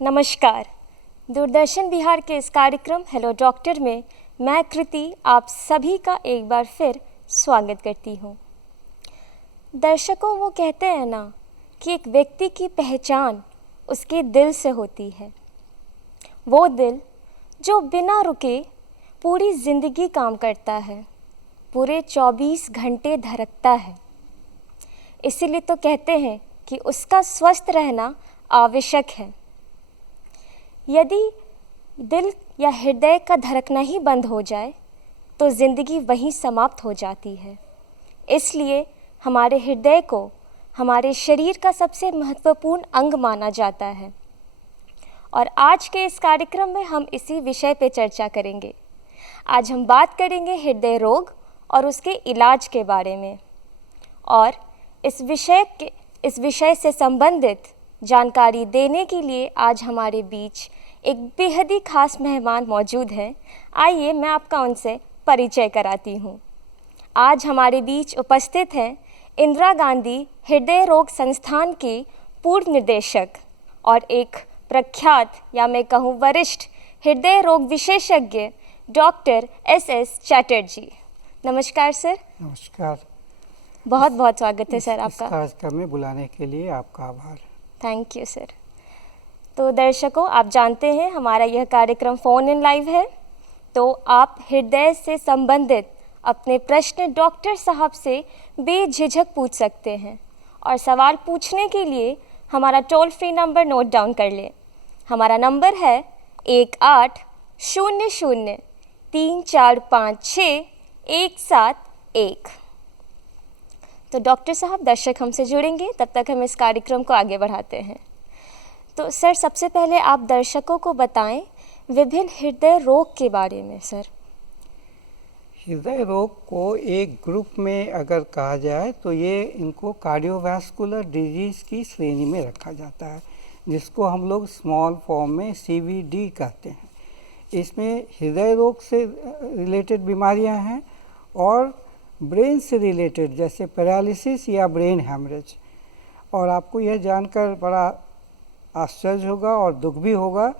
नमस्कार। दूरदर्शन बिहार के इस कार्यक्रम हेलो डॉक्टर में मैं कृति आप सभी का एक बार फिर स्वागत करती हूँ। दर्शकों, वो कहते हैं ना कि एक व्यक्ति की पहचान उसके दिल से होती है। वो दिल जो बिना रुके पूरी ज़िंदगी काम करता है, पूरे 24 घंटे धड़कता है। इसीलिए तो कहते हैं कि उसका स्वस्थ रहना आवश्यक है। यदि दिल या हृदय का धड़कना ही बंद हो जाए तो ज़िंदगी वहीं समाप्त हो जाती है। इसलिए हमारे हृदय को हमारे शरीर का सबसे महत्वपूर्ण अंग माना जाता है और आज के इस कार्यक्रम में हम इसी विषय पे चर्चा करेंगे। आज हम बात करेंगे हृदय रोग और उसके इलाज के बारे में। और इस विषय से संबंधित जानकारी देने के लिए आज हमारे बीच एक बेहद ही खास मेहमान मौजूद हैं। आइए मैं आपका उनसे परिचय कराती हूँ। आज हमारे बीच उपस्थित हैं इंदिरा गांधी हृदय रोग संस्थान के पूर्व निदेशक और एक प्रख्यात या मैं कहूँ वरिष्ठ हृदय रोग विशेषज्ञ डॉक्टर एस चैटर्जी। नमस्कार सर। नमस्कार। बहुत बहुत स्वागत है सर आपका। इस कार्यक्रम में बुलाने के लिए आपका आभार। Thank you sir. तो दर्शकों, आप जानते हैं हमारा यह कार्यक्रम फ़ोन इन लाइव है, तो आप हृदय से संबंधित अपने प्रश्न डॉक्टर साहब से बेझिझक पूछ सकते हैं। और सवाल पूछने के लिए हमारा toll free number note down कर लें। हमारा नंबर है 1800-3456-171। तो डॉक्टर साहब, दर्शक हमसे जुड़ेंगे, तब तक हम इस कार्यक्रम को आगे बढ़ाते हैं। तो सर, सबसे पहले आप दर्शकों को बताएं विभिन्न हृदय रोग के बारे में। सर, हृदय रोग को एक ग्रुप में अगर कहा जाए तो ये इनको कार्डियोवैस्कुलर डिजीज़ की श्रेणी में रखा जाता है, जिसको हम लोग स्मॉल फॉर्म में CVD कहते हैं। इसमें हृदय रोग से रिलेटेड बीमारियां हैं और ब्रेन से रिलेटेड जैसे पैरालिसिस या ब्रेन हैमरेज। और आपको यह जानकर बड़ा आश्चर्य होगा और दुख भी होगा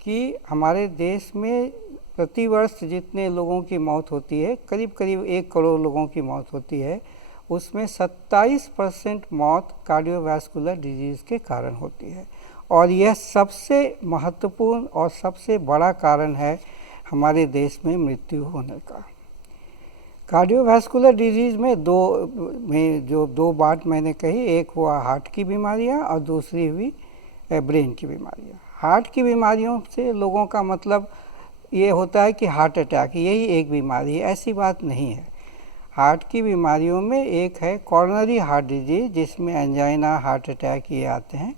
कि हमारे देश में प्रतिवर्ष जितने लोगों की मौत होती है, करीब करीब 1 करोड़ लोगों की मौत होती है, उसमें 27% मौत कार्डियोवैस्कुलर डिजीज़ के कारण होती है। और यह सबसे महत्वपूर्ण और सबसे बड़ा कारण है हमारे देश में मृत्यु होने का। कार्डियोवैस्कुलर डिजीज़ में जो दो बात मैंने कही, एक हुआ हार्ट की बीमारियां और दूसरी हुई ब्रेन की बीमारियां। हार्ट की बीमारियों से लोगों का मतलब ये होता है कि हार्ट अटैक यही एक बीमारी है, ऐसी बात नहीं है। हार्ट की बीमारियों में एक है कॉरोनरी हार्ट डिजीज़, जिसमें एंजाइना, हार्ट अटैक ये आते हैं।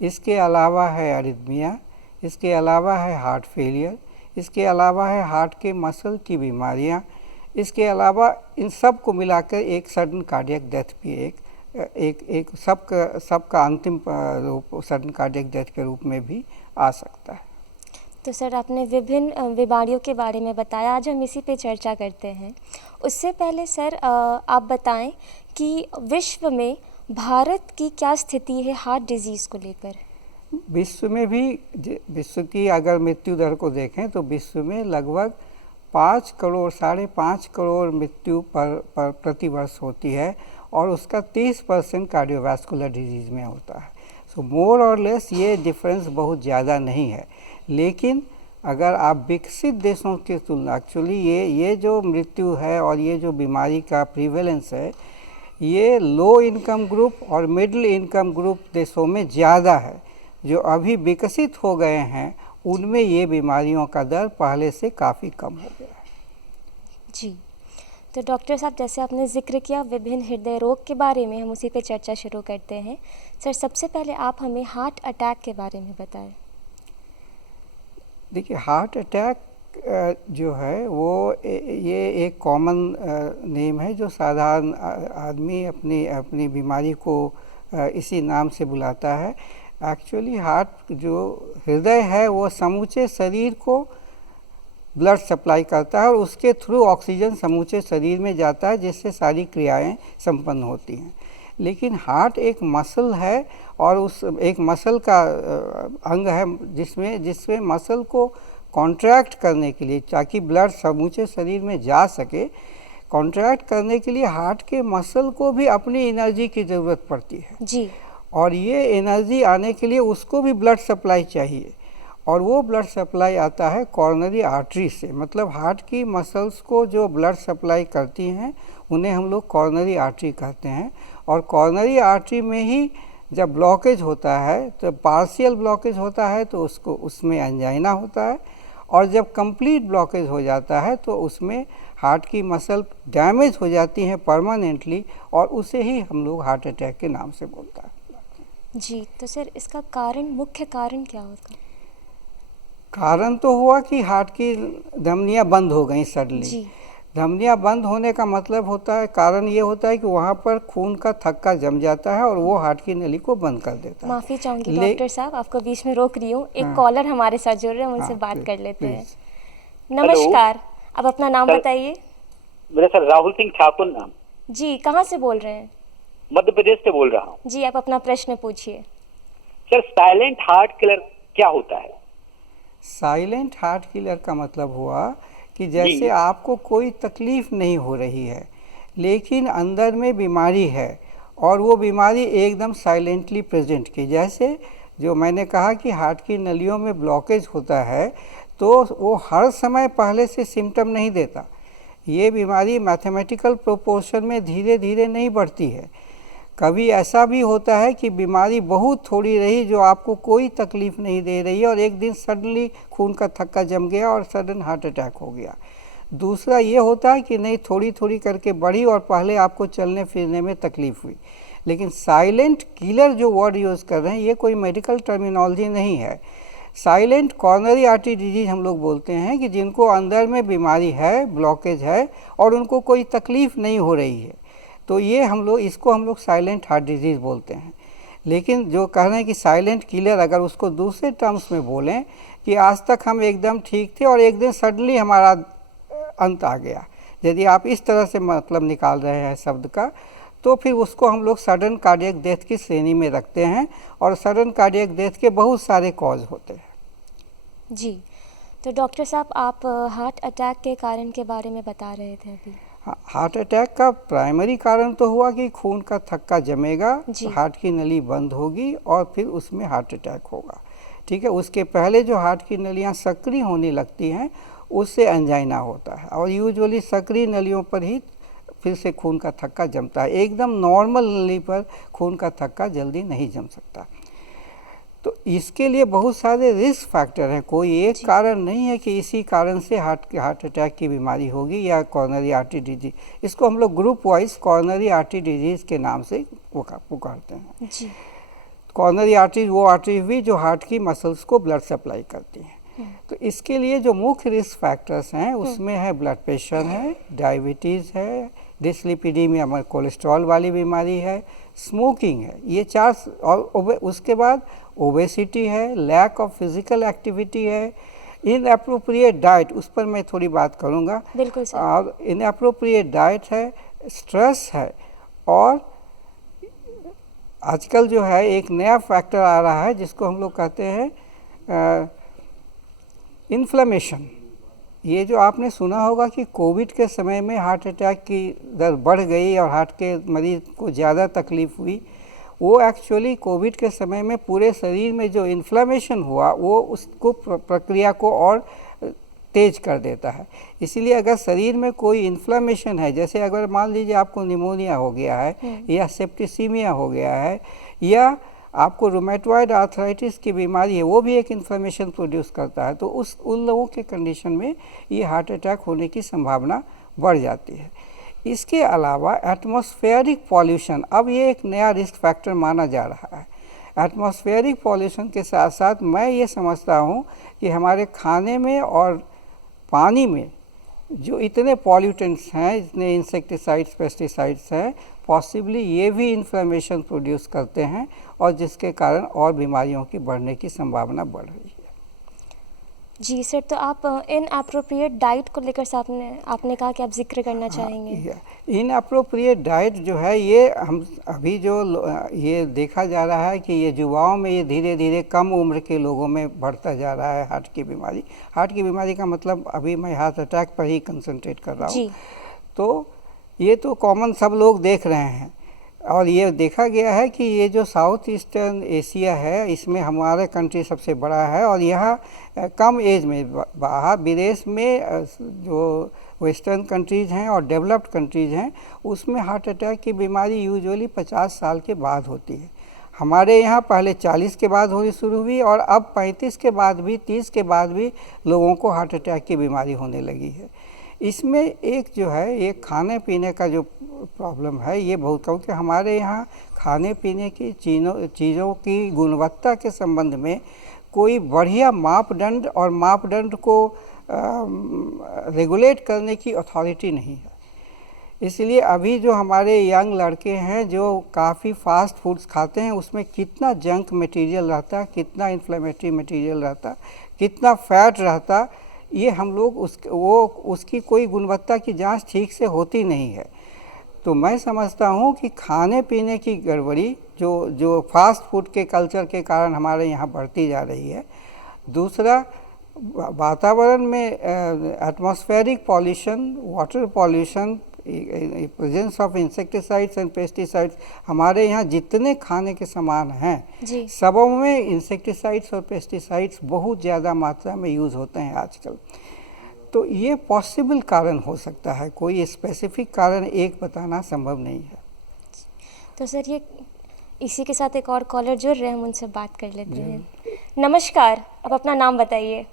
इसके अलावा है अरिथमिया, इसके अलावा है हार्ट फेलियर, इसके अलावा है हार्ट के मसल की बीमारियां, इसके अलावा इन सब को मिलाकर एक सडन कार्डियक डेथ भी एक सबका अंतिम रूप सडन कार्डियक डेथ के रूप में भी आ सकता है। तो सर, आपने विभिन्न बीमारियों के बारे में बताया, आज हम इसी पे चर्चा करते हैं। उससे पहले सर, आप बताएं कि विश्व में भारत की क्या स्थिति है हार्ट डिजीज़ को लेकर। विश्व में भी, विश्व की अगर मृत्यु दर को देखें तो विश्व में लगभग 5 करोड़, 5.5 करोड़ मृत्यु पर प्रतिवर्ष होती है और उसका 30% कार्डियोवैस्कुलर डिजीज़ में होता है। सो मोर और लेस ये डिफरेंस बहुत ज़्यादा नहीं है। लेकिन अगर आप विकसित देशों की तुलना, एक्चुअली ये जो मृत्यु है और ये जो बीमारी का प्रीवेलेंस है, ये लो इनकम ग्रुप और मिडिल इनकम ग्रुप देशों में ज़्यादा है। जो अभी विकसित हो गए हैं उनमें ये बीमारियों का दर पहले से काफ़ी कम हो गया है। जी, तो डॉक्टर साहब, जैसे आपने जिक्र किया विभिन्न हृदय रोग के बारे में, हम उसी पे चर्चा शुरू करते हैं। सर, सबसे पहले आप हमें हार्ट अटैक के बारे में बताएं। देखिए, हार्ट अटैक जो है वो ये एक कॉमन नेम है जो साधारण आदमी अपनी बीमारी को इसी नाम से बुलाता है। एक्चुअली हार्ट जो हृदय है वो समूचे शरीर को ब्लड सप्लाई करता है और उसके थ्रू ऑक्सीजन समूचे शरीर में जाता है, जिससे सारी क्रियाएं संपन्न होती हैं। लेकिन हार्ट एक मसल है और उस एक मसल का अंग है जिसमें मसल को कॉन्ट्रैक्ट करने के लिए, ताकि ब्लड समूचे शरीर में जा सके, कॉन्ट्रैक्ट करने के लिए हार्ट के मसल को भी अपनी एनर्जी की ज़रूरत पड़ती है जी। और ये एनर्जी आने के लिए उसको भी ब्लड सप्लाई चाहिए और वो ब्लड सप्लाई आता है कॉर्नरी आर्टरी से। मतलब हार्ट की मसल्स को जो ब्लड सप्लाई करती हैं उन्हें हम लोग कॉर्नरी आर्टरी कहते हैं। और कॉर्नरी आर्टरी में ही जब ब्लॉकेज होता है, तो पार्शियल ब्लॉकेज होता है तो उसमें एंजाइना होता है, और जब कंप्लीट ब्लॉकेज हो जाता है तो उसमें हार्ट की मसल डैमेज हो जाती हैं परमानेंटली, और उसे ही हम लोग हार्ट अटैक के नाम से बोलता है। जी, तो सर इसका मुख्य कारण क्या होगा? कारण तो हुआ कि हार्ट की धमनियाँ बंद हो गई सडनली। धमनियाँ बंद होने का मतलब होता है, कारण ये होता है कि वहाँ पर खून का थक्का जम जाता है और वो हार्ट की नली को बंद कर देता है। माफ़ी चाहूँगी डॉक्टर साहब, आपको बीच में रोक रही हूँ। एक कॉलर हमारे साथ जुड़ रहे हैं, उनसे बात कर लेते हैं। नमस्कार, अब अपना नाम बताइए। मेरा सर राहुल सिंह ठाकुर नाम। जी, कहाँ से बोल रहे हैं? मध्य प्रदेश से बोल रहा हूँ। जी, आप अपना प्रश्न पूछिए। सर, साइलेंट हार्ट किलर क्या होता है? साइलेंट हार्ट किलर का मतलब हुआ कि जैसे आपको कोई तकलीफ नहीं हो रही है लेकिन अंदर में बीमारी है और वो बीमारी एकदम साइलेंटली प्रेजेंट की, जैसे जो मैंने कहा कि हार्ट की नलियों में ब्लॉकेज होता है तो वो हर समय पहले से सिम्टम नहीं देता। ये बीमारी मैथमेटिकल प्रोपोर्शन में धीरे धीरे नहीं बढ़ती है। कभी ऐसा भी होता है कि बीमारी बहुत थोड़ी रही जो आपको कोई तकलीफ नहीं दे रही है और एक दिन सडनली खून का थक्का जम गया और सडन हार्ट अटैक हो गया। दूसरा ये होता है कि नहीं, थोड़ी थोड़ी करके बढ़ी और पहले आपको चलने फिरने में तकलीफ हुई। लेकिन साइलेंट किलर जो वर्ड यूज़ कर रहे हैं ये कोई मेडिकल टर्मिनोलॉजी नहीं है। साइलेंट कॉर्नरी आर्टरी डिजीज हम लोग बोलते हैं कि जिनको अंदर में बीमारी है, ब्लॉकेज है और उनको कोई तकलीफ नहीं हो रही है, तो ये इसको हम लोग साइलेंट हार्ट डिजीज़ बोलते हैं। लेकिन जो कह रहे हैं कि साइलेंट किलर, अगर उसको दूसरे टर्म्स में बोलें कि आज तक हम एकदम ठीक थे और एक दिन सडनली हमारा अंत आ गया, यदि आप इस तरह से मतलब निकाल रहे हैं शब्द का, तो फिर उसको हम लोग सडन कार्डियक डेथ की श्रेणी में रखते हैं। और सडन कार्डियक डेथ के बहुत सारे कॉज होते हैं। जी, तो डॉक्टर साहब, आप हार्ट अटैक के कारण के बारे में बता रहे थे अभी। हार्ट अटैक का प्राइमरी कारण तो हुआ कि खून का थक्का जमेगा, हार्ट की नली बंद होगी और फिर उसमें हार्ट अटैक होगा। ठीक है, उसके पहले जो हार्ट की नलियाँ सक्रिय होने लगती हैं उससे एंजाइना होता है और यूजुअली सक्रिय नलियों पर ही फिर से खून का थक्का जमता है। एकदम नॉर्मल नली पर खून का थक्का जल्दी नहीं जम सकता। तो इसके लिए बहुत सारे रिस्क फैक्टर हैं, कोई एक कारण नहीं है कि इसी कारण से हार्ट अटैक की बीमारी होगी या कॉर्नरी आर्टरी डिजीज। इसको हम लोग group wise coronary artery disease के नाम से पुकारते हैं। जी। कॉर्नरी आर्टरी वो आर्टरी हुई जो हार्ट की मसल्स को ब्लड सप्लाई करती हैं। तो इसके लिए जो मुख्य रिस्क फैक्टर्स हैं उसमें है ब्लड प्रेशर है, डायबिटीज़ है, डिस्लिपिडीमिया में कोलेस्ट्रॉल वाली बीमारी है, स्मोकिंग है, ये चार, और उसके बाद ओबेसिटी है, लैक ऑफ फिजिकल एक्टिविटी है, इनएप्रोप्रिएट डाइट, उस पर मैं थोड़ी बात करूँगा। बिल्कुल सर। और इनएप्रोप्रिएट डाइट है, स्ट्रेस है, और आजकल जो है एक नया फैक्टर आ रहा है जिसको हम लोग कहते हैं इन्फ्लेमेशन। ये जो आपने सुना होगा कि कोविड के समय में हार्ट अटैक की दर बढ़ गई और हार्ट के मरीज को ज़्यादा तकलीफ हुई, वो एक्चुअली कोविड के समय में पूरे शरीर में जो इन्फ्लेमेशन हुआ वो उसको प्रक्रिया को और तेज कर देता है। इसीलिए अगर शरीर में कोई इन्फ्लेमेशन है, जैसे अगर मान लीजिए आपको निमोनिया हो गया है या सेप्टिसीमिया हो गया है या आपको रूमेटॉइड आर्थराइटिस की बीमारी है, वो भी एक इन्फ्लेमेशन प्रोड्यूस करता है, तो उन लोगों के कंडीशन में ये हार्ट अटैक होने की संभावना बढ़ जाती है। इसके अलावा एटमॉस्फेरिक पॉल्यूशन, अब ये एक नया रिस्क फैक्टर माना जा रहा है। एटमॉस्फेरिक पॉल्यूशन के साथ साथ मैं ये समझता हूँ कि हमारे खाने में और पानी में जो इतने पॉल्यूटेंट्स हैं, इतने इंसेक्टिसाइड्स, पेस्टिसाइड्स हैं, पॉसिबली ये भी इन्फ्लेमेशन प्रोड्यूस करते हैं और जिसके कारण और बीमारियों की बढ़ने की संभावना बढ़ रही है। जी सर, तो आप इनअप्रोप्रिएट डाइट को लेकर आपने कहा कि आप जिक्र करना चाहेंगे। इनअप्रोप्रिएट डाइट जो है ये हम अभी ये देखा जा रहा है कि ये युवाओं में ये धीरे धीरे कम उम्र के लोगों में बढ़ता जा रहा है हार्ट की बीमारी। हार्ट की बीमारी का मतलब अभी मैं हार्ट अटैक पर ही कंसंट्रेट कर रहा हूँ। तो ये तो कॉमन सब लोग देख रहे हैं और ये देखा गया है कि ये जो साउथ ईस्टर्न एशिया है इसमें हमारा कंट्री सबसे बड़ा है और यहाँ कम एज में बाहर विदेश में जो वेस्टर्न कंट्रीज़ हैं और डेवलप्ड कंट्रीज़ हैं उसमें हार्ट अटैक की बीमारी यूजुअली 50 साल के बाद होती है। हमारे यहाँ पहले 40 के बाद होनी शुरू हुई और अब 35 के बाद भी 30 के बाद भी लोगों को हार्ट अटैक की बीमारी होने लगी है। इसमें एक जो है ये खाने पीने का जो प्रॉब्लम है ये बहुत, क्योंकि हमारे यहाँ खाने पीने की चीज़ों की गुणवत्ता के संबंध में कोई बढ़िया मापदंड और मापदंड को रेगुलेट करने की अथॉरिटी नहीं है। इसलिए अभी जो हमारे यंग लड़के हैं जो काफ़ी फास्ट फूड्स खाते हैं उसमें कितना जंक मटेरियल रहता, कितना इन्फ्लेमेटरी मटेरियल रहता, कितना फैट रहता, ये हम लोग उसकी कोई गुणवत्ता की जांच ठीक से होती नहीं है। तो मैं समझता हूँ कि खाने पीने की गड़बड़ी जो फास्ट फूड के कल्चर के कारण हमारे यहाँ बढ़ती जा रही है। दूसरा, वातावरण में atmospheric pollution, water pollution, presence of insecticides and pesticides, हमारे यहाँ जितने खाने के सामान हैं सबों में इंसेक्टिसाइड्स और पेस्टिसाइड्स बहुत ज़्यादा मात्रा में यूज़ होते हैं आजकल। तो ये पॉसिबल कारण हो सकता है, कोई स्पेसिफिक कारण एक बताना संभव नहीं है। तो सर ये इसी के साथ एक और कॉलर जुड़ रहे हैं, हम उनसे बात कर लेते हैं। नमस्कार, आप अपना नाम बताइए।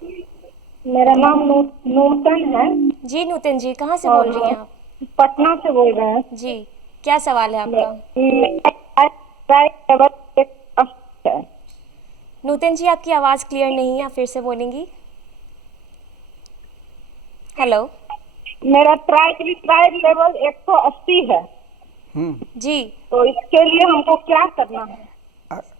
मेरा नाम नूतन है। जी नूतन जी, कहाँ से बोल रही हैं आप? पटना से बोल रहे हैं जी। क्या सवाल है आपका? नूतन जी आपकी आवाज़ क्लियर नहीं है, आप फिर से बोलेंगी? हेलो। मेरा ट्राइग्लिसराइड लेवल 180 है। जी। तो इसके लिए हमको क्या करना है?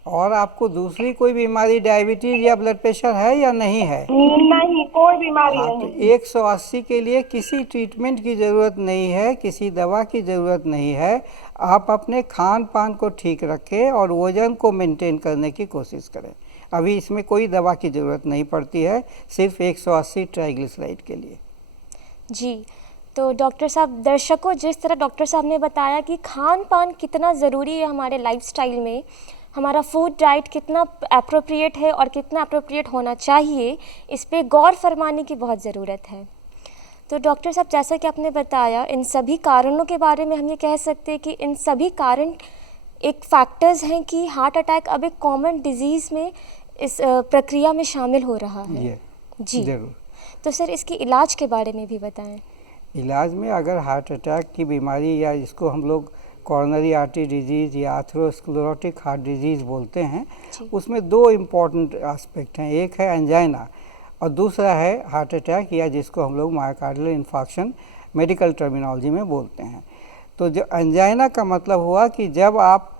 और आपको दूसरी कोई बीमारी, डायबिटीज या ब्लड प्रेशर है या नहीं है? नहीं, कोई बीमारी नहीं। तो 180 के लिए किसी ट्रीटमेंट की ज़रूरत नहीं है, किसी दवा की ज़रूरत नहीं है। आप अपने खान पान को ठीक रखें और वज़न को मेंटेन करने की कोशिश करें। अभी इसमें कोई दवा की ज़रूरत नहीं पड़ती है, सिर्फ 180 ट्राइग्लिसराइड के लिए। जी। तो डॉक्टर साहब, दर्शकों, जिस तरह डॉक्टर साहब ने बताया कि खान पान कितना ज़रूरी है हमारे लाइफस्टाइल में, हमारा फूड डाइट कितना एप्रोप्रिएट है और कितना एप्रोप्रिएट होना चाहिए, इस पे गौर फरमाने की बहुत ज़रूरत है। तो डॉक्टर साहब, जैसा कि आपने बताया, इन सभी कारणों के बारे में हम ये कह सकते हैं कि इन सभी कारण एक फैक्टर्स हैं कि हार्ट अटैक अब एक कॉमन डिजीज़ में इस प्रक्रिया में शामिल हो रहा है। जी जरूर। तो सर इसकी इलाज के बारे में भी बताएं। इलाज में अगर हार्ट अटैक की बीमारी या जिसको हम लोग कॉर्नरी आर्टरी डिजीज़ या एथेरोस्क्लेरोटिक हार्ट डिजीज़ बोलते हैं, उसमें दो इम्पॉर्टेंट एस्पेक्ट हैं। एक है एंजाइना और दूसरा है हार्ट अटैक या जिसको हम लोग मायोकार्डियल इन्फार्क्शन मेडिकल टर्मिनोलॉजी में बोलते हैं। तो जो एंजाइना का मतलब हुआ कि जब आप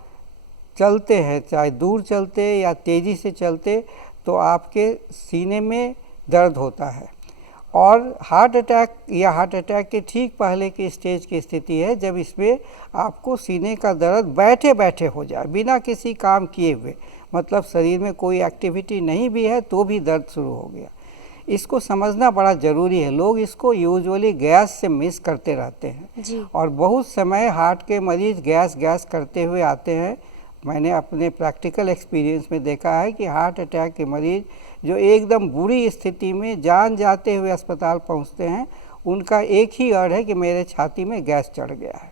चलते हैं, चाहे दूर चलते या तेज़ी से चलते, तो आपके सीने में दर्द होता है। और हार्ट अटैक या हार्ट अटैक के ठीक पहले की स्टेज की स्थिति है जब इसमें आपको सीने का दर्द बैठे बैठे हो जाए, बिना किसी काम किए हुए, मतलब शरीर में कोई एक्टिविटी नहीं भी है तो भी दर्द शुरू हो गया। इसको समझना बड़ा ज़रूरी है। लोग इसको यूजुअली गैस से मिस करते रहते हैं जी। और बहुत समय हार्ट के मरीज़ गैस करते हुए आते हैं। मैंने अपने प्रैक्टिकल एक्सपीरियंस में देखा है कि हार्ट अटैक के मरीज़ जो एकदम बुरी स्थिति में जान जाते हुए अस्पताल पहुंचते हैं, उनका एक ही अर्थ है कि मेरे छाती में गैस चढ़ गया है।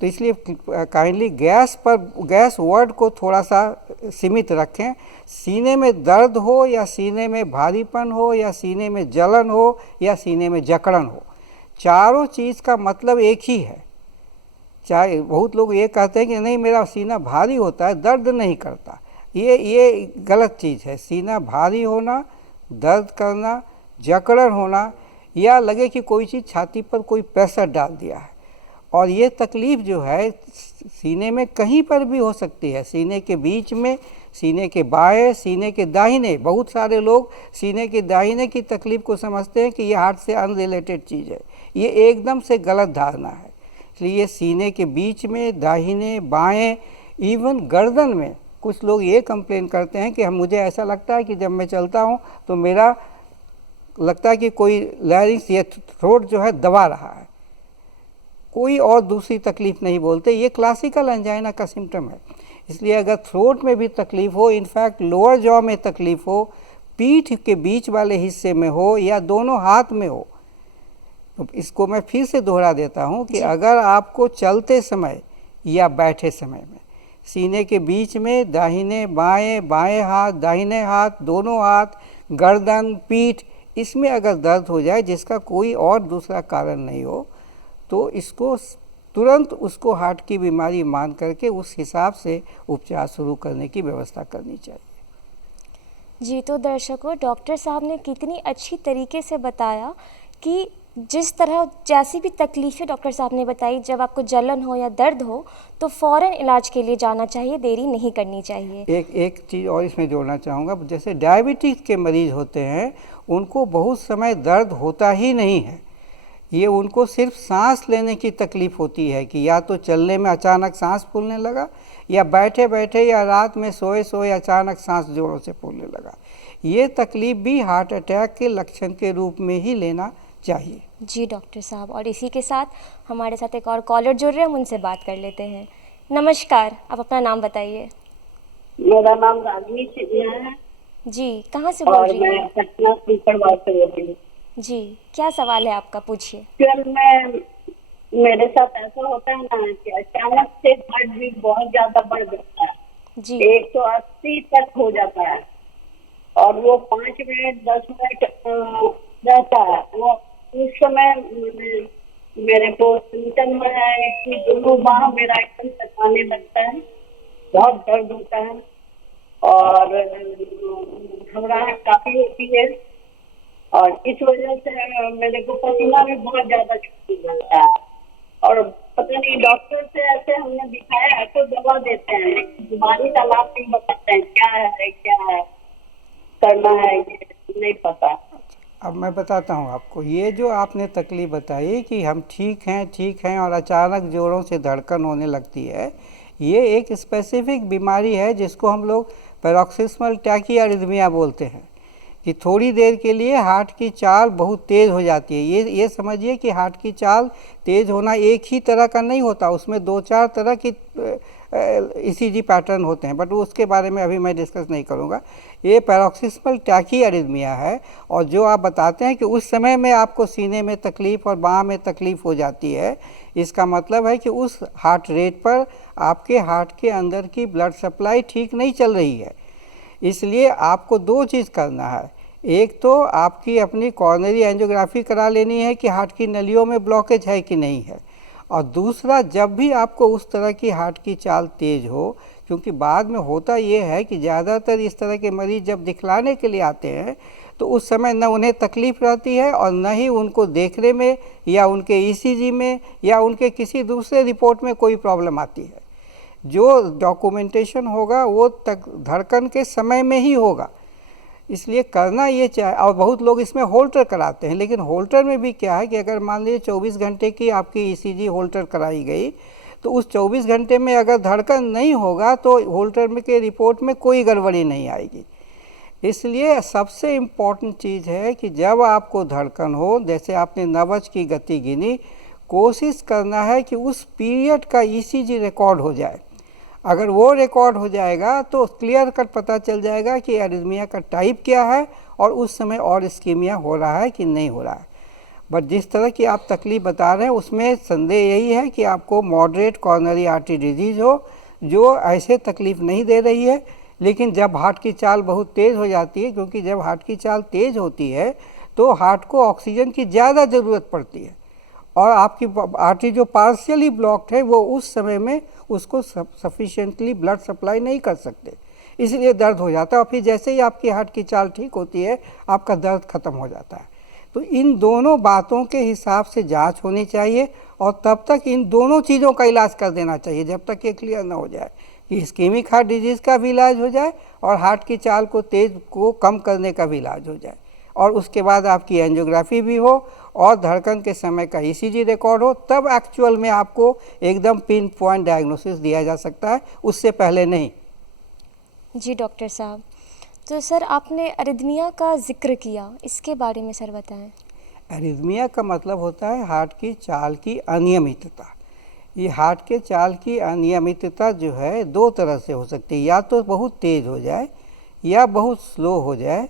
तो इसलिए काइंडली गैस वर्ड को थोड़ा सा सीमित रखें। सीने में दर्द हो या सीने में भारीपन हो या सीने में जलन हो या सीने में जकड़न हो, चारों चीज़ का मतलब एक ही है। चाहे बहुत लोग ये कहते हैं कि नहीं मेरा सीना भारी होता है, दर्द नहीं करता, ये गलत चीज़ है। सीना भारी होना, दर्द करना, जकड़न होना, या लगे कि कोई चीज़ छाती पर कोई प्रेशर डाल दिया है, और ये तकलीफ़ जो है सीने में कहीं पर भी हो सकती है, सीने के बीच में, सीने के बाएं, सीने के दाहिने। बहुत सारे लोग सीने के दाहिने की तकलीफ को समझते हैं कि ये हार्ट से अनरिलेटेड चीज़ है। ये एकदम से गलत धारणा है। इसलिए सीने के बीच में, दाहिने बाएं, इवन गर्दन में कुछ लोग ये कंप्लेन करते हैं कि मुझे ऐसा लगता है कि जब मैं चलता हूँ तो मेरा लगता है कि कोई लैरिंक्स या थ्रोट जो है दबा रहा है। कोई और दूसरी तकलीफ नहीं बोलते। ये क्लासिकल एंजाइना का सिम्टम है। इसलिए अगर थ्रोट में भी तकलीफ हो, इनफैक्ट लोअर जॉ में तकलीफ हो, पीठ के बीच वाले हिस्से में हो या दोनों हाथ में हो, तो इसको मैं फिर से दोहरा देता हूँ कि अगर आपको चलते समय या बैठे समय में सीने के बीच में दाहिने बाएं, बाएं हाथ दाहिने हाथ, दोनों हाथ, गर्दन, पीठ, इसमें अगर दर्द हो जाए जिसका कोई और दूसरा कारण नहीं हो, तो इसको तुरंत उसको हार्ट की बीमारी मान करके उस हिसाब से उपचार शुरू करने की व्यवस्था करनी चाहिए। जी, तो दर्शकों, डॉक्टर साहब ने कितनी अच्छी तरीके से बताया कि जिस तरह जैसी भी तकलीफ़ें डॉक्टर साहब ने बताई, जब आपको जलन हो या दर्द हो तो फ़ौरन इलाज के लिए जाना चाहिए, देरी नहीं करनी चाहिए। एक चीज़ और इसमें जोड़ना चाहूँगा। जैसे डायबिटीज़ के मरीज़ होते हैं, उनको बहुत समय दर्द होता ही नहीं है। ये उनको सिर्फ सांस लेने की तकलीफ़ होती है कि या तो चलने में अचानक सांस फूलने लगा, या बैठे बैठे या रात में सोए सोए अचानक सांस जोरों से फूलने लगा। ये तकलीफ़ भी हार्ट अटैक के लक्षण के रूप में ही लेना चाहिए। जी डॉक्टर साहब, और इसी के साथ हमारे साथ एक और कॉलर जुड़ रहे हैं, हम उनसे बात कर लेते हैं। नमस्कार, आप अपना नाम बताइए। मेरा नाम रागिनी सिन्हा है जी, कहाँ से बोल और रही मैं हैं? पटना पिपरवार से बोल रही हूँ। जी, क्या सवाल है आपका, पूछिए। कल मेरे साथ ऐसा होता है ना कि अचानक से हार्ट बीट बहुत ज्यादा बढ़ जाता है। जी 180 तक हो जाता है और वो 5 मिनट 10 मिनट रहता है। वो उस समय मेरे को सिम्टम है कि दोनों बाह मेरा एकदम थकाने लगता है, बहुत दर्द होता है और घबराहट काफी होती है और इस वजह से मेरे को पसीना भी बहुत ज्यादा छूटने लगता है। और पता नहीं, डॉक्टर से ऐसे हमने दिखाया है तो दवा देते हैं, बीमारी का नाम नहीं बताते हैं, क्या है करना है ये नहीं पता। अब मैं बताता हूँ आपको। ये जो आपने तकलीफ बताई कि हम ठीक हैं और अचानक जोरों से धड़कन होने लगती है, ये एक स्पेसिफिक बीमारी है जिसको हम लोग पैरोक्सिस्मल टैकीकार्डिया बोलते हैं। कि थोड़ी देर के लिए हार्ट की चाल बहुत तेज़ हो जाती है। ये समझिए कि हार्ट की चाल तेज़ होना एक ही तरह का नहीं होता, उसमें 2-4 तरह की ईसीजी पैटर्न होते हैं, बट उसके बारे में अभी मैं डिस्कस नहीं करूँगा। ये पैरोक्सिस्मल टैकीकार्डिया है और जो आप बताते हैं कि उस समय में आपको सीने में तकलीफ़ और बाँह में तकलीफ़ हो जाती है, इसका मतलब है कि उस हार्ट रेट पर आपके हार्ट के अंदर की ब्लड सप्लाई ठीक नहीं चल रही है। इसलिए आपको 2 चीज़ करना है। एक तो आपकी अपनी कॉर्नरी एंजियोग्राफी करा लेनी है कि हार्ट की नलियों में ब्लॉकेज है कि नहीं है, और दूसरा, जब भी आपको उस तरह की हार्ट की चाल तेज़ हो, क्योंकि बाद में होता ये है कि ज़्यादातर इस तरह के मरीज़ जब दिखलाने के लिए आते हैं तो उस समय न उन्हें तकलीफ़ रहती है और न ही उनको देखने में या उनके ईसीजी में या उनके किसी दूसरे रिपोर्ट में कोई प्रॉब्लम आती है। जो डॉक्यूमेंटेशन होगा वो धड़कन के समय में ही होगा। इसलिए करना ये चाहिए। और बहुत लोग इसमें होल्टर कराते हैं, लेकिन होल्टर में भी क्या है कि अगर मान लीजिए 24 घंटे की आपकी ईसीजी होल्टर कराई गई तो उस 24 घंटे में अगर धड़कन नहीं होगा तो होल्टर में के रिपोर्ट में कोई गड़बड़ी नहीं आएगी। इसलिए सबसे इम्पॉर्टेंट चीज़ है कि जब आपको धड़कन हो, जैसे आपने नब्ज की गति गिनी, कोशिश करना है कि उस पीरियड का ईसीजी रिकॉर्ड हो जाए। अगर वो रिकॉर्ड हो जाएगा तो क्लियर कट पता चल जाएगा कि एरिथमिया का टाइप क्या है और उस समय और इस्कीमिया हो रहा है कि नहीं हो रहा है। बट जिस तरह की आप तकलीफ बता रहे हैं उसमें संदेह यही है कि आपको मॉडरेट कॉर्नरी आर्टरी डिजीज़ हो जो ऐसे तकलीफ़ नहीं दे रही है, लेकिन जब हार्ट की चाल बहुत तेज़ हो जाती है, क्योंकि जब हार्ट की चाल तेज़ होती है तो हार्ट को ऑक्सीजन की ज़्यादा ज़रूरत पड़ती है और आपकी आर्टरी जो पार्शियली ब्लॉक्ड है वो उस समय में उसको सफिशिएंटली ब्लड सप्लाई नहीं कर सकते, इसलिए दर्द हो जाता है। और फिर जैसे ही आपकी हार्ट की चाल ठीक होती है आपका दर्द ख़त्म हो जाता है। तो इन दोनों बातों के हिसाब से जांच होनी चाहिए और तब तक इन दोनों चीज़ों का इलाज कर देना चाहिए जब तक ये क्लियर ना हो जाए। कि इस्कीमिक हार्ट डिजीज़ का भी इलाज हो जाए और हार्ट की चाल को तेज को कम करने का भी इलाज हो जाए, और उसके बाद आपकी एंजियोग्राफी भी हो और धड़कन के समय का ईसीजी रिकॉर्ड हो, तब एक्चुअल में आपको एकदम पिन पॉइंट डायग्नोसिस दिया जा सकता है, उससे पहले नहीं। जी डॉक्टर साहब, तो सर आपने अरिदमिया का जिक्र किया, इसके बारे में सर बताएं। एरिथमिया का मतलब होता है हार्ट की चाल की अनियमितता। ये हार्ट के चाल की अनियमितता जो है दो तरह से हो सकती है, या तो बहुत तेज़ हो जाए या बहुत स्लो हो जाए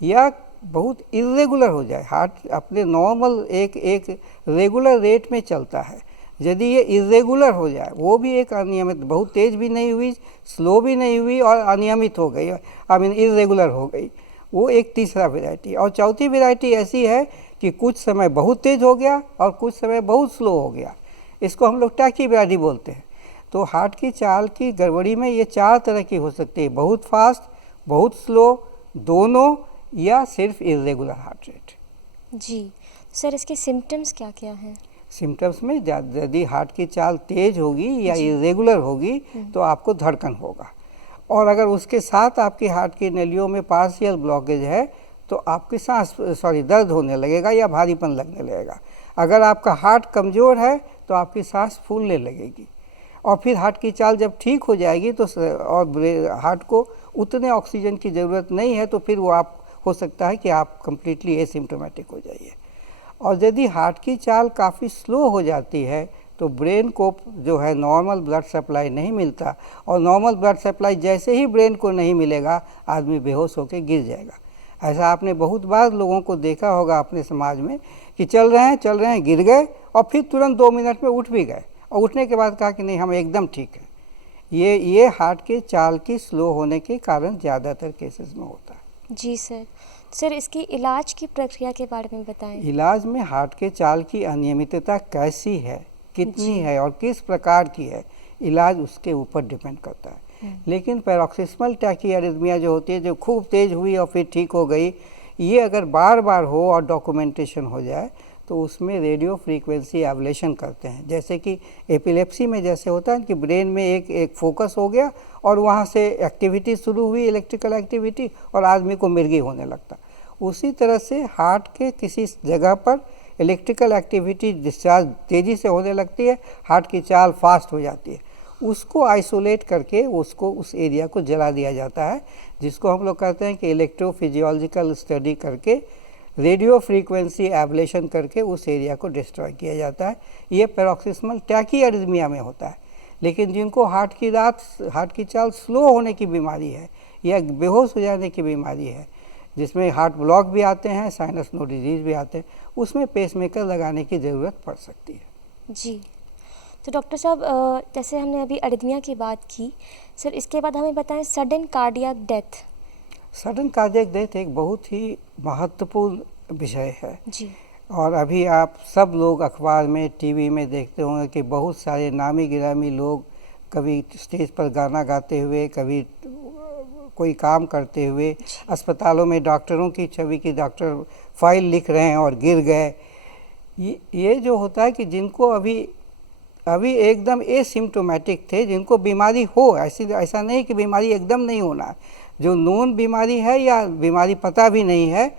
या बहुत इरेगुलर हो जाए। हार्ट अपने नॉर्मल एक रेगुलर रेट में चलता है, यदि ये इरेगुलर हो जाए, वो भी एक अनियमित, बहुत तेज़ भी नहीं हुई, स्लो भी नहीं हुई और अनियमित हो गई, आई मीन इरेगुलर हो गई, वो एक तीसरा वेराइटी। और चौथी वेराइटी ऐसी है कि कुछ समय बहुत तेज़ हो गया और कुछ समय बहुत स्लो हो गया, इसको हम लोग टैकीब्राडी बोलते हैं। तो हार्ट की चाल की गड़बड़ी में ये चार तरह की हो सकती है, बहुत फास्ट, बहुत स्लो, दोनों, या सिर्फ इरेगुलर हार्ट रेट। जी सर, इसके सिम्टम्स क्या क्या हैं? सिम्टम्स में यदि हार्ट की चाल तेज़ होगी या इरेगुलर होगी तो आपको धड़कन होगा, और अगर उसके साथ आपकी हार्ट की नलियों में पार्शियल ब्लॉकेज है तो आपकी दर्द होने लगेगा या भारीपन लगने लगेगा। अगर आपका हार्ट कमज़ोर है तो आपकी सांस फूलने लगेगी, और फिर हार्ट की चाल जब ठीक हो जाएगी तो और हार्ट को उतने ऑक्सीजन की ज़रूरत नहीं है तो फिर वो आप हो सकता है कि आप कम्प्लीटली एसिम्प्टोमेटिक हो जाइए। और यदि हार्ट की चाल काफ़ी स्लो हो जाती है तो ब्रेन को जो है नॉर्मल ब्लड सप्लाई नहीं मिलता, और नॉर्मल ब्लड सप्लाई जैसे ही ब्रेन को नहीं मिलेगा आदमी बेहोश होकर गिर जाएगा। ऐसा आपने बहुत बार लोगों को देखा होगा अपने समाज में कि चल रहे हैं गिर गए और फिर तुरंत 2 मिनट में उठ भी गए, और उठने के बाद कहा कि नहीं हम एकदम ठीक हैं। ये हार्ट के चाल की स्लो होने के कारण ज़्यादातर केसेस में होता है। जी सर, सर इसकी इलाज की प्रक्रिया के बारे में बताएं। इलाज में हार्ट के चाल की अनियमितता कैसी है, कितनी है और किस प्रकार की है, इलाज उसके ऊपर डिपेंड करता है। लेकिन पैरोक्सिस्मल टैकीआरिथमिया जो होती है, जो खूब तेज़ हुई और फिर ठीक हो गई, ये अगर बार बार हो और डॉक्यूमेंटेशन हो जाए तो उसमें रेडियो फ्रीक्वेंसी एब्लेशन करते हैं। जैसे कि एपिलेप्सी में जैसे होता है कि ब्रेन में एक फोकस हो गया और वहाँ से एक्टिविटी शुरू हुई, इलेक्ट्रिकल एक्टिविटी, और आदमी को मिर्गी होने लगता। उसी तरह से हार्ट के किसी जगह पर इलेक्ट्रिकल एक्टिविटी डिस्चार्ज तेज़ी से होने लगती है, हार्ट की चाल फास्ट हो जाती है, उसको आइसोलेट करके उसको उस एरिया को जला दिया जाता है, जिसको हम लोग कहते हैं कि इलेक्ट्रोफिजियोलॉजिकल स्टडी करके रेडियो फ्रीक्वेंसी एब्लेशन करके उस एरिया को डिस्ट्रॉय किया जाता है। ये पैरोक्सिस्मल टैकीआरिथमिया में होता है। लेकिन जिनको हार्ट की चाल स्लो होने की बीमारी है या बेहोश हो जाने की बीमारी है, जिसमें हार्ट ब्लॉक भी आते हैं, साइनस नोड डिजीज़ भी आते हैं, उसमें पेसमेकर लगाने की ज़रूरत पड़ सकती है। जी, तो डॉक्टर साहब जैसे हमने अभी अरिदमिया की बात की, सर इसके बाद हमें बताएं sudden cardiac death. Sudden cardiac death एक बहुत ही महत्वपूर्ण विषय है जी, और अभी आप सब लोग अखबार में, टीवी में देखते होंगे कि बहुत सारे नामी गिरामी लोग कभी स्टेज पर गाना गाते हुए, कभी कोई काम करते हुए, अस्पतालों में डॉक्टरों की छवि की डॉक्टर फाइल लिख रहे हैं और गिर गए। ये जो होता है कि जिनको अभी एकदम एसिम्प्टोमेटिक थे, जिनको बीमारी हो, ऐसा नहीं कि बीमारी एकदम नहीं होना, जो नोन बीमारी है या बीमारी पता भी नहीं है,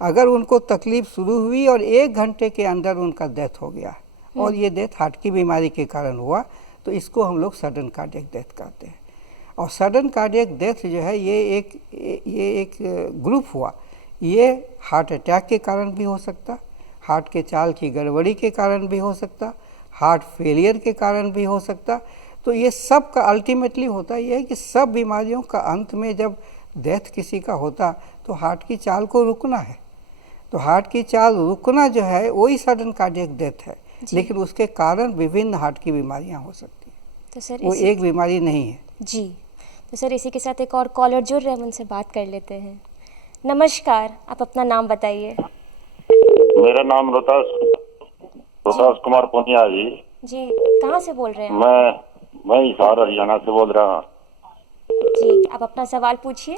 अगर उनको तकलीफ शुरू हुई और 1 घंटे के अंदर उनका डेथ हो गया और ये डेथ हार्ट की बीमारी के कारण हुआ, तो इसको हम लोग सडन कार्डियक डेथ कहते हैं। और सडन कार्डियक डेथ जो है ये एक ग्रुप हुआ, ये हार्ट अटैक के कारण भी हो सकता, हार्ट के चाल की गड़बड़ी के कारण भी हो सकता, हार्ट फेलियर के कारण भी हो सकता। तो ये सब का अल्टीमेटली होता ये है कि सब बीमारियों का अंत में जब डेथ किसी का होता तो हार्ट की चाल को रुकना है। तो हार्ट की चाल रुकना जो है वही सडन कार्डियक डेथ है, लेकिन उसके कारण विभिन्न हार्ट की बीमारियां हो सकती हैं, तो सर वो एक बीमारी नहीं है। जी, तो सर इसी के साथ एक और कॉलर जुड़ रहे हैं, उनसे बात कर लेते हैं। नमस्कार, आप अपना नाम बताइए। मेरा नाम रोहतास कुमार पुनिया जी। जी, कहाँ से बोल रहे हैं आप? मैं हिसार हरियाणा से बोल रहा हूँ। जी, आप अपना सवाल पूछिए।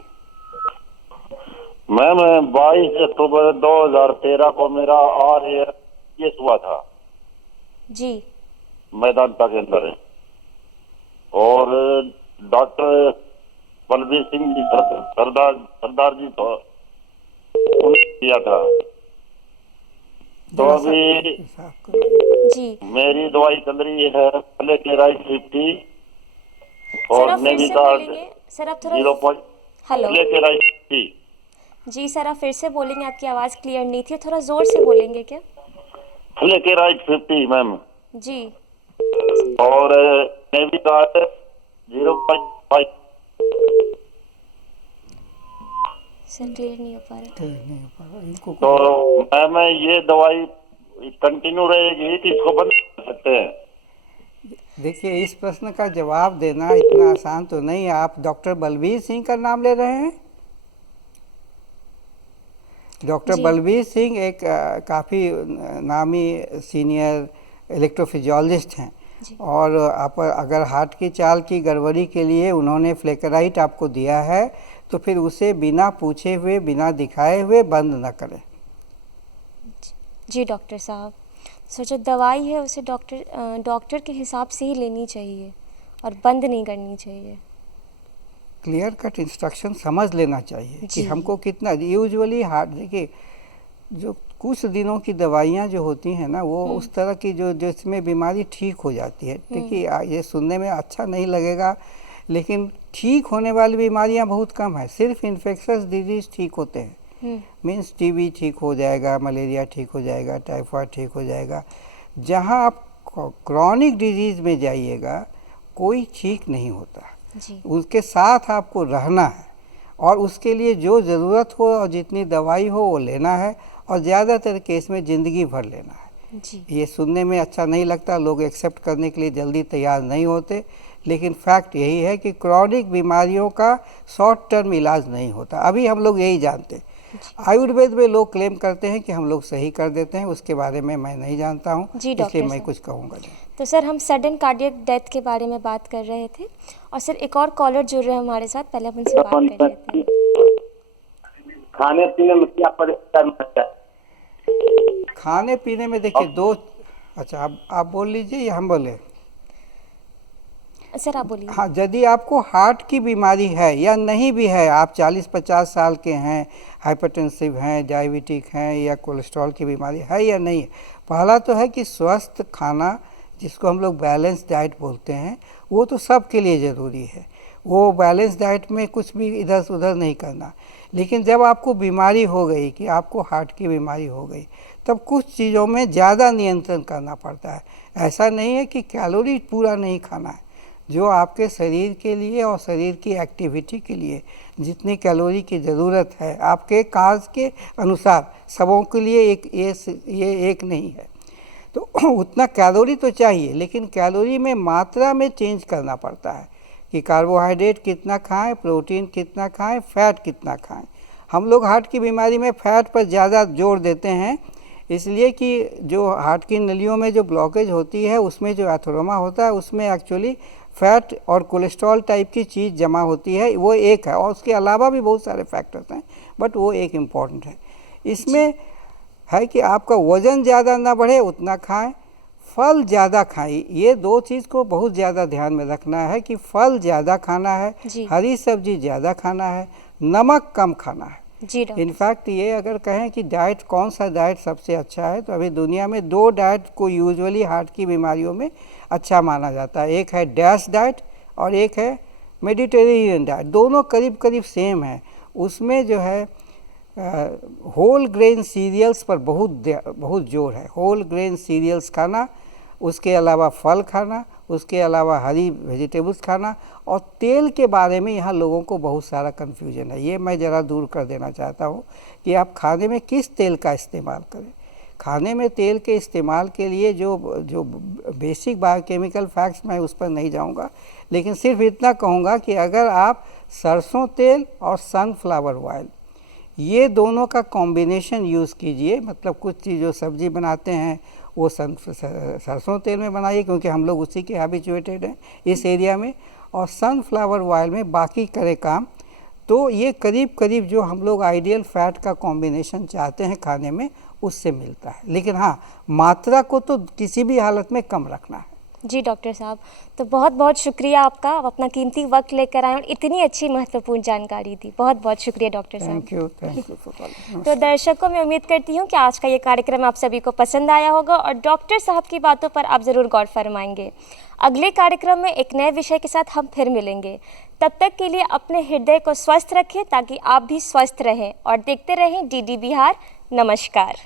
मैम 22 अक्टूबर 2013 को मेरा केस हुआ था जी, मैदानता के अंदर, और डॉक्टर बलबीर सिंह जी सरदार जी तो उन्होंने दिया था। तो अभी साफ करो। जी मेरी दवाई चल रही है फ्लेकेराइड 50 सर, और आप फिर से नेविकार्ड बोलेंगे सर, आप थोड़ा 0. हेलो फ्लेकेराइड 50 जी सर, आप फिर से बोलेंगे, आपकी आवाज़ क्लियर नहीं थी, थोड़ा ज़ोर से बोलेंगे क्या? फ्लेकेराइड 50 मैम, जी और नेविकार्ड 0.5। सर क्लियर नहीं हो पा रहा। ठीक नहीं हो पा रहा इनको। तो मैम ये दवाई कंटिन्यू रहेगी कि इसको बंद कर सकते हैं? देखिए, इस प्रश्न का जवाब देना इतना आसान तो नहीं है। आप डॉक्टर बलबीर सिंह का नाम ले रहे हैं? डॉक्टर जी। बलबीर सिंह एक काफ़ी नामी सीनियर इलेक्ट्रोफिजियोलॉजिस्ट हैं, और आप अगर हार्ट की चाल की गड़बड़ी के लिए उन्होंने फ्लेकेराइट आपको दिया है तो फिर उसे बिना पूछे हुए, बिना दिखाए हुए बंद न करें। जी डॉक्टर साहब, सर जो दवाई है उसे डॉक्टर के हिसाब से ही लेनी चाहिए और बंद नहीं करनी चाहिए। क्लियर कट इंस्ट्रक्शन समझ लेना चाहिए कि जी। हमको कितना। यूजुअली हार्ट, देखिए, जो कुछ दिनों की दवाइयाँ जो होती हैं ना, वो उस तरह की जो जिसमें बीमारी ठीक हो जाती है। देखिए, ये सुनने में अच्छा नहीं लगेगा, लेकिन ठीक होने वाली बीमारियां बहुत कम है। सिर्फ इन्फेक्शस डिजीज ठीक होते हैं। मीन्स टीबी ठीक हो जाएगा, मलेरिया ठीक हो जाएगा, टाइफाइड ठीक हो जाएगा। जहां आप क्रॉनिक डिजीज में जाइएगा, कोई ठीक नहीं होता। जी उसके साथ आपको रहना है, और उसके लिए जो ज़रूरत हो और जितनी दवाई हो वो लेना है, और ज़्यादातर केस में ज़िंदगी भर लेना है। जी ये सुनने में अच्छा नहीं लगता, लोग एक्सेप्ट करने के लिए जल्दी तैयार नहीं होते, लेकिन फैक्ट यही है कि क्रॉनिक बीमारियों का शॉर्ट टर्म इलाज नहीं होता। अभी हम लोग यही जानते हैं। आयुर्वेद में लोग क्लेम करते हैं कि हम लोग सही कर देते हैं, उसके बारे में मैं नहीं जानता हूँ, जी डॉक्टर इसलिए मैं साहब। कुछ कहूँगा नहीं। तो सर हम सडन कार्डियक डेथ के बारे में बात कर रहे थे, और सर एक और कॉलर जुड़ रहे हैं हमारे साथ, पहले हम उनसे बात कर लेते हैं। खाने पीने में क्या परिवर्तन होता है? खाने पीने में देखिए दो। अच्छा, आप बोल लीजिए या हम बोले? सर आप बोलिए। हाँ, यदि आपको हार्ट की बीमारी है या नहीं भी है, आप 40-50 साल के हैं, हाइपरटेंसिव हैं, डायबिटिक हैं, या कोलेस्ट्रॉल की बीमारी है या नहीं है, पहला तो है कि स्वस्थ खाना, जिसको हम लोग बैलेंस डाइट बोलते हैं, वो तो सबके लिए ज़रूरी है। वो बैलेंस डाइट में कुछ भी इधर से उधर नहीं करना। लेकिन जब आपको बीमारी हो गई, कि आपको हार्ट की बीमारी हो गई, तब कुछ चीज़ों में ज़्यादा नियंत्रण करना पड़ता है। ऐसा नहीं है कि कैलोरी पूरा नहीं खाना है। जो आपके शरीर के लिए और शरीर की एक्टिविटी के लिए जितनी कैलोरी की ज़रूरत है, आपके कार्य के अनुसार, सबों के लिए ये एक नहीं है, तो उतना कैलोरी तो चाहिए, लेकिन कैलोरी में मात्रा में चेंज करना पड़ता है कि कार्बोहाइड्रेट कितना खाएं, प्रोटीन कितना खाएं, फैट कितना खाएं। हम लोग हार्ट की बीमारी में फैट पर ज़्यादा जोर देते हैं, इसलिए कि जो हार्ट की नलियों में जो ब्लॉकेज होती है, उसमें जो एथेरोमा होता है, उसमें एक्चुअली फैट और कोलेस्ट्रॉल टाइप की चीज़ जमा होती है, वो एक है। और उसके अलावा भी बहुत सारे फैक्टर्स हैं, बट वो एक इम्पॉर्टेंट है। इसमें है कि आपका वज़न ज़्यादा ना बढ़े, उतना खाएं, फल ज़्यादा खाएं। ये दो चीज़ को बहुत ज़्यादा ध्यान में रखना है कि फल ज़्यादा खाना है, हरी सब्जी ज़्यादा खाना है, नमक कम खाना है। जी डॉक्टर। इनफैक्ट ये अगर कहें कि डाइट, कौन सा डाइट सबसे अच्छा है, तो अभी दुनिया में दो डाइट को यूजुअली हार्ट की बीमारियों में अच्छा माना जाता है। एक है डैश डाइट और एक है मेडिटेरेनियन डाइट। दोनों करीब करीब सेम है। उसमें जो है होल ग्रेन सीरियल्स पर बहुत जोर है। होल ग्रेन सीरियल्स खाना, उसके अलावा फल खाना, उसके अलावा हरी वेजिटेबल्स खाना। और तेल के बारे में यहाँ लोगों को बहुत सारा कन्फ्यूजन है, ये मैं ज़रा दूर कर देना चाहता हूँ कि आप खाने में किस तेल का इस्तेमाल करें। खाने में तेल के इस्तेमाल के लिए जो बेसिक बायोकेमिकल फैक्ट्स, मैं उस पर नहीं जाऊँगा, लेकिन सिर्फ इतना कहूँगा कि अगर आप सरसों तेल और सनफ्लावर ऑयल, ये दोनों का कॉम्बिनेशन यूज़ कीजिए। मतलब कुछ चीज़ जो सब्ज़ी बनाते हैं वो सरसों तेल में बनाइए, क्योंकि हम लोग उसी के हैबिचुएटेड हैं इस एरिया में, और सनफ्लावर ऑयल में बाकी करे काम। तो ये करीब करीब जो हम लोग आइडियल फैट का कॉम्बिनेशन चाहते हैं खाने में, उससे मिलता है। लेकिन हाँ, मात्रा को तो किसी भी हालत में कम रखना है। जी डॉक्टर साहब, तो बहुत बहुत शुक्रिया आपका, आप अपना कीमती वक्त लेकर आए और इतनी अच्छी महत्वपूर्ण जानकारी दी। बहुत बहुत शुक्रिया डॉक्टर साहब। Thank you for calling. तो दर्शकों, मैं उम्मीद करती हूँ कि आज का ये कार्यक्रम आप सभी को पसंद आया होगा और डॉक्टर साहब की बातों पर आप ज़रूर गौर फरमाएंगे। अगले कार्यक्रम में एक नए विषय के साथ हम फिर मिलेंगे। तब तक के लिए अपने हृदय को स्वस्थ रखें ताकि आप भी स्वस्थ रहें और देखते रहें डीडी बिहार। नमस्कार।